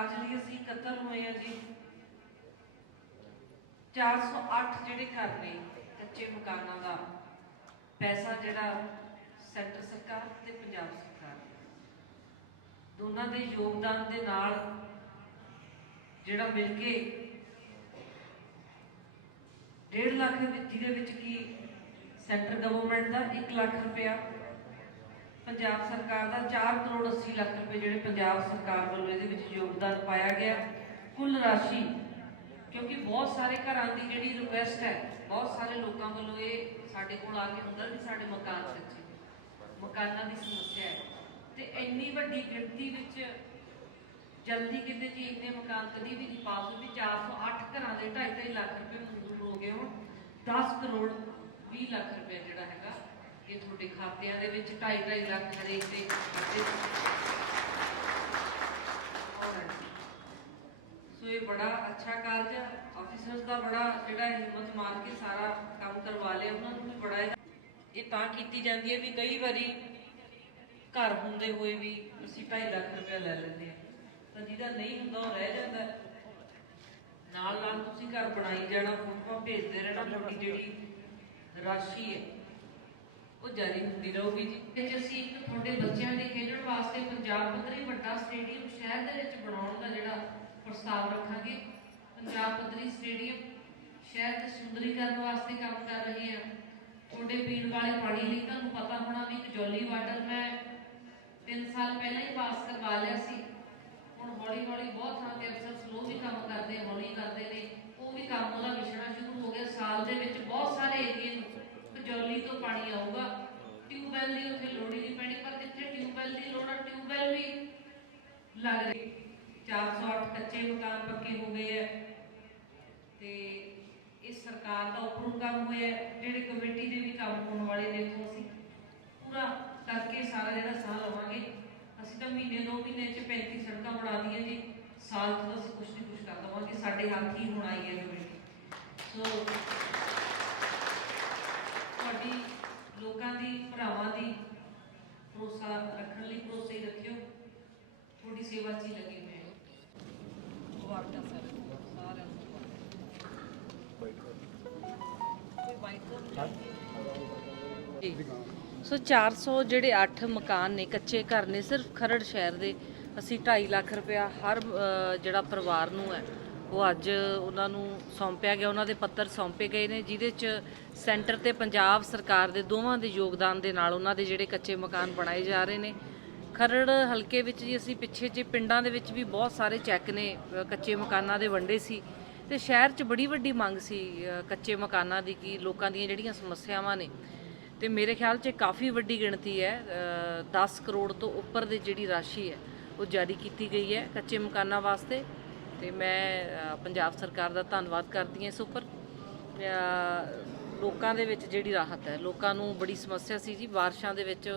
ਇਲਾਜ ਲਈ ਅਸੀਂ ਕਤਲ ਹੋਏ ਆ ਜੀ। 408 ਜਿਹੜੇ ਘਰ ਨੇ ਕੱਚੇ ਮਕਾਨਾਂ ਦਾ, ਪੈਸਾ ਜਿਹੜਾ ਸੈਂਟਰ ਸਰਕਾਰ ਤੇ ਪੰਜਾਬ ਸਰਕਾਰ ਦੋਨਾਂ ਦੇ ਯੋਗਦਾਨ ਦੇ ਨਾਲ ਜਿਹੜਾ ਮਿਲ ਕੇ 1.5 ਲੱਖ ਦੇ ਵਿੱਚ ਕੀ ਸੈਂਟਰ ਗਵਰਨਮੈਂਟ ਦਾ 1 ਲੱਖ ਰੁਪਇਆ ਪੰਜਾਬ ਸਰਕਾਰ ਦਾ 4 ਕਰੋੜ 80 ਲੱਖ ਰੁਪਏ ਜਿਹੜੇ ਪੰਜਾਬ ਸਰਕਾਰ ਵੱਲੋਂ ਇਹਦੇ ਵਿੱਚ ਯੋਗਦਾਨ ਪਾਇਆ ਗਿਆ। ਕੁੱਲ ਰਾਸ਼ੀ, ਕਿਉਂਕਿ ਬਹੁਤ ਸਾਰੇ ਘਰਾਂ ਦੀ ਜਿਹੜੀ ਰਿਕੁਐਸਟ ਹੈ, ਬਹੁਤ ਸਾਰੇ ਲੋਕਾਂ ਵੱਲੋਂ ਇਹ ਸਾਡੇ ਕੋਲ ਆ ਕੇ ਹੁੰਦਾ ਵੀ ਸਾਡੇ ਮਕਾਨ ਕੱਚੇ ਮਕਾਨਾਂ ਦੀ ਸਮੱਸਿਆ ਹੈ। ਤੇ ਇੰਨੀ ਵੱਡੀ ਗਿਣਤੀ ਵਿੱਚ ਜਲਦੀ ਕਿਤੇ ਜੀ ਇੰਨੇ ਮਕਾਨ ਕਦੀ ਵੀ ਨਹੀਂ ਪਾਸ ਹੋਏ ਵੀ 408 ਘਰਾਂ ਦੇ 2.5 ਲੱਖ ਰੁਪਏ ਮਨਜ਼ੂਰ ਹੋ ਗਏ ਹੁਣ। 10 ਕਰੋੜ 20 ਲੱਖ ਰੁਪਏ ਜਿਹੜਾ ਹੈਗਾ ਇਹ ਤੁਹਾਡੇ ਖਾਤਿਆਂ ਦੇ ਵਿੱਚ 2.5 ਲੱਖ ਹਰੇਕ ਦੇ ਸੋ ਇਹ ਬੜਾ ਅੱਛਾ ਕਾਰਜ ਹੈ ਆਫੀਸਰਸ ਦਾ ਬੜਾ ਜਿਹੜਾ ਹਿੰਮਤ ਮਾਰ ਕੇ ਸਾਰਾ ਕੰਮ ਕਰਵਾ ਲਿਆ, ਉਹਨਾਂ ਨੂੰ ਵੀ ਬੜਾ ਇਹ ਤਾਂ ਕੀਤੀ ਜਾਂਦੀ ਹੈ ਵੀ ਕਈ ਵਾਰੀ ਘਰ ਹੁੰਦੇ ਹੋਏ ਵੀ ਅਸੀਂ 2.5 ਲੱਖ ਰੁਪਏ ਲੈ ਲੈਂਦੇ ਆ ਤਾਂ ਜਿਹਦਾ ਨਹੀਂ ਹੁੰਦਾ ਉਹ ਰਹਿ ਜਾਂਦਾ। ਨਾਲ ਨਾਲ ਤੁਸੀਂ ਘਰ ਬਣਾਈ ਜਾਣਾ, ਫੋਟੋਆਂ ਭੇਜਦੇ ਰਹਿਣਾ, ਤੁਹਾਡੀ ਜਿਹੜੀ ਰਾਸ਼ੀ ਹੈ। ਉਹ ਜਾਰੀ ਹੁੰਦੀ ਰਹੂਗੀ ਜੀ। ਤੇ ਅਸੀਂ ਇੱਕ ਤੁਹਾਡੇ ਬੱਚਿਆਂ ਦੇ ਖੇਡਣ ਵਾਸਤੇ ਪੰਜਾਬ ਪੱਧਰੀ ਵੱਡਾ ਸਟੇਡੀਅਮ ਸ਼ਹਿਰ ਦੇ ਵਿੱਚ ਬਣਾਉਣ ਦਾ ਜਿਹੜਾ ਪ੍ਰਸਤਾਵ ਰੱਖਾਂਗੇ। ਪੰਜਾਬ ਪੱਧਰੀ ਸਟੇਡੀਅਮ ਸ਼ਹਿਰ ਦੇ ਸੁੰਦਰੀਕਰਨ ਵਾਸਤੇ ਕੰਮ ਕਰ ਰਹੇ ਹਾਂ ਤੁਹਾਡੇ ਪੀਣ ਵਾਲੇ ਪਾਣੀ ਲਈ ਤੁਹਾਨੂੰ ਪਤਾ ਹੋਣਾ ਵੀ ਇੱਕ ਵਾਟਰ ਮੈਂ 3 ਸਾਲ ਪਹਿਲਾਂ ਹੀ ਪਾਸ ਕਰਵਾ ਲਿਆ ਸੀ ਹੁਣ ਹੌਲੀ ਹੌਲੀ ਬਹੁਤ ਥਾਂ ਤੇ ਅਫਸਰ ਸਲੋ ਵੀ ਕੰਮ ਕਰਦੇ ਹੌਲੀ ਕਰਦੇ ਨੇ ਉਹ ਵੀ ਕੰਮ ਉਹਦਾ ਵਿਛਣਾ ਸ਼ੁਰੂ ਹੋ ਗਿਆ ਸਾਲ ਦੇ ਵਿੱਚ ਬਹੁਤ ਸਾਰੇ ਏਰੀਏ ਨੂੰ ਕਜੌਲੀ ਤੋਂ ਪਾਣੀ ਆਊਗਾ ਟਿਊਬਵੈਲ ਦੀ ਉੱਥੇ ਲੋੜ ਹੀ ਨਹੀਂ ਪੈਣੀ, ਪਰ ਜਿੱਥੇ ਟਿਊਬਵੈਲ ਦੀ ਲੋੜ ਆ ਟਿਊਬਵੈਲ ਵੀ ਲੱਗ ਰਹੀ। 408 ਕੱਚੇ ਮਕਾਨ ਪੱਕੇ ਹੋ ਗਏ ਐ ਤੇ ਇਸ ਸਰਕਾਰ ਦਾ ਉੱਪਰੋਂ ਕੰਮ ਹੋਇਆ ਜਿਹੜੇ ਕਮੇਟੀ ਦੇ ਵੀ ਕੰਮ ਹੋਣ ਵਾਲੇ ਨੇ ਅਸੀਂ ਪੂਰਾ ਕਰਕੇ ਸਾਰਾ ਜਿਹੜਾ ਸਾਲ ਲਵਾਂਗੇ। ਅਸੀਂ ਤਾਂ ਮਹੀਨੇ, ਦੋ ਮਹੀਨੇ ਚ 35 ਸੜਕਾਂ ਬਣਾ ਦੀਆਂ ਜੀ। ਸਾਲ ਤੋਂ ਅਸੀਂ ਕੁਝ ਨਹੀਂ ਕੁਝ ਕਰ ਦਵਾਂਗੇ ਸਾਡੇ ਹੱਥ ਹੀ ਹੁਣ ਆਈ ਹੈ ਕਮੇਟੀ। ਸੋ ਤੁਹਾਡੀ ਲੋਕਾਂ ਦੀ ਭਰਾਵਾਂ ਦੀ ਭਰੋਸਾ ਰੱਖਣ ਲਈ ਭਰੋਸੇ ਹੀ ਰੱਖਿਓ। ਤੁਹਾਡੀ ਸੇਵਾ 'ਚ ਹੀ ਲੱਗੇ ਹੋਏ ਵਾਰਤਾ ਸਾਰੇ ਸਾਰਿਆਂ ਨੂੰ ਸੋ 400 ਜਿਹੜੇ 8 ਮਕਾਨ ਨੇ ਕੱਚੇ ਘਰ ਨੇ ਸਿਰਫ ਖਰੜ ਸ਼ਹਿਰ ਦੇ ਅਸੀਂ 2.5 ਲੱਖ ਰੁਪਇਆ ਹਰ ਜਿਹੜਾ ਪਰਿਵਾਰ ਨੂੰ ਹੈ ਉਹ ਅੱਜ ਉਹਨਾਂ ਨੂੰ ਸੌਂਪਿਆ ਗਿਆ ਉਹਨਾਂ ਦੇ ਪੱਤਰ ਸੌਂਪੇ ਗਏ ਨੇ ਜਿਹਦੇ ਚ ਸੈਂਟਰ ਤੇ ਪੰਜਾਬ ਸਰਕਾਰ ਦੇ ਦੋਵਾਂ ਦੇ ਯੋਗਦਾਨ ਦੇ ਨਾਲ ਉਹਨਾਂ ਦੇ ਜਿਹੜੇ ਕੱਚੇ ਮਕਾਨ ਬਣਾਏ ਜਾ ਰਹੇ ਨੇ। ਖਰੜ ਹਲਕੇ ਵਿੱਚ ਜੀ ਅਸੀਂ ਪਿੱਛੇ ਜੇ ਪਿੰਡਾਂ ਦੇ ਵਿੱਚ ਵੀ ਬਹੁਤ ਸਾਰੇ ਚੈੱਕ ਨੇ ਕੱਚੇ ਮਕਾਨਾਂ ਦੇ ਵੰਡੇ ਸੀ ਤੇ ਸ਼ਹਿਰ 'ਚ ਬੜੀ ਵੱਡੀ ਮੰਗ ਸੀ ਕੱਚੇ ਮਕਾਨਾਂ ਦੀ ਕਿ ਲੋਕਾਂ ਦੀਆਂ ਜਿਹੜੀਆਂ ਸਮੱਸਿਆਵਾਂ ਨੇ। ਤੇ ਮੇਰੇ ਖਿਆਲ 'ਚ ਕਾਫੀ ਵੱਡੀ ਗਿਣਤੀ ਹੈ ਅ, 10 ਕਰੋੜ ਤੋਂ ਉੱਪਰ ਦੀ ਜਿਹੜੀ ਰਾਸ਼ੀ ਹੈ ਉਹ ਜਾਰੀ ਕੀਤੀ ਗਈ ਹੈ ਕੱਚੇ ਮਕਾਨਾਂ ਵਾਸਤੇ। ਤੇ ਮੈਂ ਪੰਜਾਬ ਸਰਕਾਰ ਦਾ ਧੰਨਵਾਦ ਕਰਦੀ ਹਾਂ ਇਸ ਉੱਪਰ। ਲੋਕਾਂ ਦੇ ਵਿੱਚ ਜਿਹੜੀ ਰਾਹਤ ਹੈ, ਲੋਕਾਂ ਨੂੰ ਬੜੀ ਸਮੱਸਿਆ ਸੀ ਜੀ। ਬਾਰਿਸ਼ਾਂ ਦੇ ਵਿੱਚ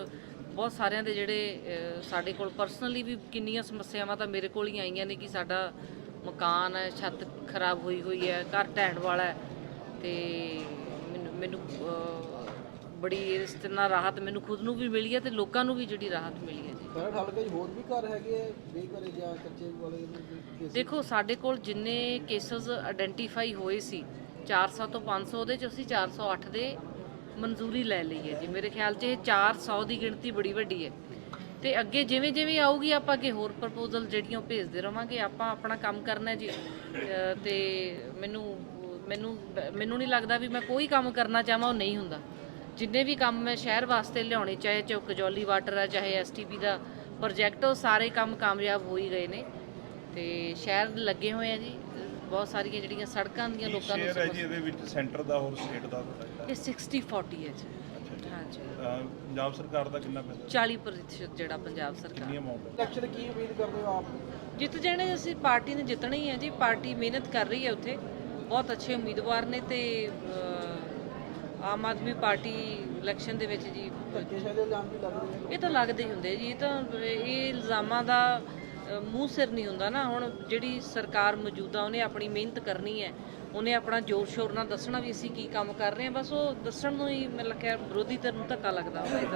ਬਹੁਤ ਸਾਰਿਆਂ ਦੇ ਜਿਹੜੇ ਸਾਡੇ ਕੋਲ ਪਰਸਨਲੀ ਵੀ ਕਿੰਨੀਆਂ ਸਮੱਸਿਆਵਾਂ ਤਾਂ ਮੇਰੇ ਕੋਲ ਹੀ ਆਈਆਂ ਨੇ ਕਿ ਸਾਡਾ ਮਕਾਨ ਹੈ, ਛੱਤ ਖਰਾਬ ਹੋਈ ਹੋਈ ਹੈ, ਘਰ ਢਹਿਣ ਵਾਲਾ ਹੈ। ਤੇ ਮੈਨੂੰ ਮੈਨੂੰ ਬੜੀ ਇਸ ਨਾਲ ਰਾਹਤ ਮੈਨੂੰ ਖੁਦ ਨੂੰ ਵੀ ਮਿਲੀ ਹੈ ਤੇ ਲੋਕਾਂ ਨੂੰ ਵੀ ਜਿਹੜੀ ਰਾਹਤ ਮਿਲੀ ਹੈ ਜੀ। ਖਰੜ ਹਲਕੇ 'ਚ ਹੋਰ ਵੀ ਘਰ ਹੈਗੇ ਆ ਬੇਘਰੇ ਜਾਂ ਕੱਚੇ ਵਾਲੇ ਨੂੰ ਵੀ ਕੇਸ- ਦੇਖੋ ਸਾਡੇ ਕੋਲ ਜਿੰਨੇ ਕੇਸਸ ਆਇਡੈਂਟੀਫਾਈ ਹੋਏ ਸੀ 400 ਤੋਂ 500 ਉਹਦੇ ਚ ਅਸੀਂ 408 ਦੇ ਮਨਜ਼ੂਰੀ ਲੈ ਲਈ ਹੈ ਜੀ। ਮੇਰੇ ਖਿਆਲ 'ਚ ਇਹ 400 ਦੀ ਗਿਣਤੀ ਬੜੀ ਵੱਡੀ ਹੈ। ਤੇ ਅੱਗੇ ਜਿਵੇਂ ਜਿਵੇਂ ਆਊਗੀ ਆਪਾਂ ਅੱਗੇ ਹੋਰ ਪ੍ਰਪੋਜ਼ਲ ਜਿਹੜੀਆਂ ਉਹ ਭੇਜਦੇ ਰਵਾਂਗੇ। ਆਪਾਂ ਆਪਣਾ ਕੰਮ ਕਰਨਾ ਹੈ ਜੀ। ਤੇ ਮੈਨੂੰ ਮੈਨੂੰ ਮੈਨੂੰ ਨਹੀਂ ਲੱਗਦਾ ਵੀ ਮੈਂ ਕੋਈ ਕੰਮ ਕਰਨਾ ਚਾਹਾਂ ਉਹ ਨਹੀਂ ਹੁੰਦਾ। ਜਿੰਨੇ ਵੀ ਕੰਮ ਮੈਂ ਸ਼ਹਿਰ ਵਾਸਤੇ ਲਿਆਉਣੇ ਚਾਹੇ ਚੌਕ ਜੌਲੀ ਵਾਟਰ ਹੈ ਚਾਹੇ ਐਸਟੀਪੀ ਦਾ ਪ੍ਰੋਜੈਕਟ ਉਹ ਸਾਰੇ ਕੰਮ ਕਾਮਯਾਬ ਹੋ ਹੀ ਗਏ ਨੇ। ਤੇ ਸ਼ਹਿਰ ਲੱਗੇ ਹੋਏ ਆ ਜੀ। ਬਹੁਤ ਸਾਰੀਆਂ ਜਿਹੜੀਆਂ ਸੜਕਾਂ ਦੀਆਂ ਲੋਕਾਂ ਨੂੰ ਸ਼ੇਅਰ ਹੈ ਜੀ ਇਹਦੇ ਵਿੱਚ? ਸੈਂਟਰ ਦਾ ਔਰ ਸਟੇਟ ਦਾ ਇਹ 60 40 ਹੈ ਜੀ। ਹਾਂਜੀ। ਪੰਜਾਬ ਸਰਕਾਰ ਦਾ ਕਿੰਨਾ ਪੈਸਾ? 40% ਜਿਹੜਾ ਪੰਜਾਬ ਸਰਕਾਰ ਕਿੰਨੀ ਅਮਾਉਂਟ ਹੈ? ਇਲੈਕਸ਼ਨ ਕੀ ਉਮੀਦ ਕਰਦੇ ਹੋ ਆਪ? ਜਿੱਤ ਜਾਣੇ ਅਸੀਂ ਪਾਰਟੀ ਨੇ ਜਿੱਤਣਾ ਹੀ ਹੈ ਜੀ। ਪਾਰਟੀ ਮਿਹਨਤ ਕਰ ਰਹੀ ਹੈ ਉੱਥੇ। ਬਹੁਤ ਅੱਛੇ ਉਮੀਦਵਾਰ ਨੇ ਤੇ ਆਮ ਆਦਮੀ ਪਾਰਟੀ ਇਲੈਕਸ਼ਨ ਦੇ ਵਿੱਚ ਜੀ। ਇਹ ਤਾਂ ਲੱਗਦੇ ਹੀ ਹੁੰਦੇ ਜੀ, ਇਹ ਤਾਂ ਇਹ ਇਲਜ਼ਾਮਾਂ ਦਾ ਮੂੰਹ ਸਿਰ ਨਹੀਂ ਹੁੰਦਾ ਨਾ। ਹੁਣ ਜਿਹੜੀ ਸਰਕਾਰ ਮੌਜੂਦਾ, ਉਹਨੇ ਆਪਣੀ ਮਿਹਨਤ ਕਰਨੀ ਹੈ, ਉਹਨੇ ਆਪਣਾ ਜ਼ੋਰ ਸ਼ੋਰ ਨਾਲ ਦੱਸਣਾ ਵੀ ਅਸੀਂ ਕੀ ਕੰਮ ਕਰ ਰਹੇ ਹਾਂ। ਬਸ ਉਹ ਦੱਸਣ ਨੂੰ ਹੀ ਮੈਨੂੰ ਲੱਗਿਆ ਵਿਰੋਧੀ ਧਿਰ ਨੂੰ ਧੱਕਾ ਲੱਗਦਾ ਹੋਵੇ।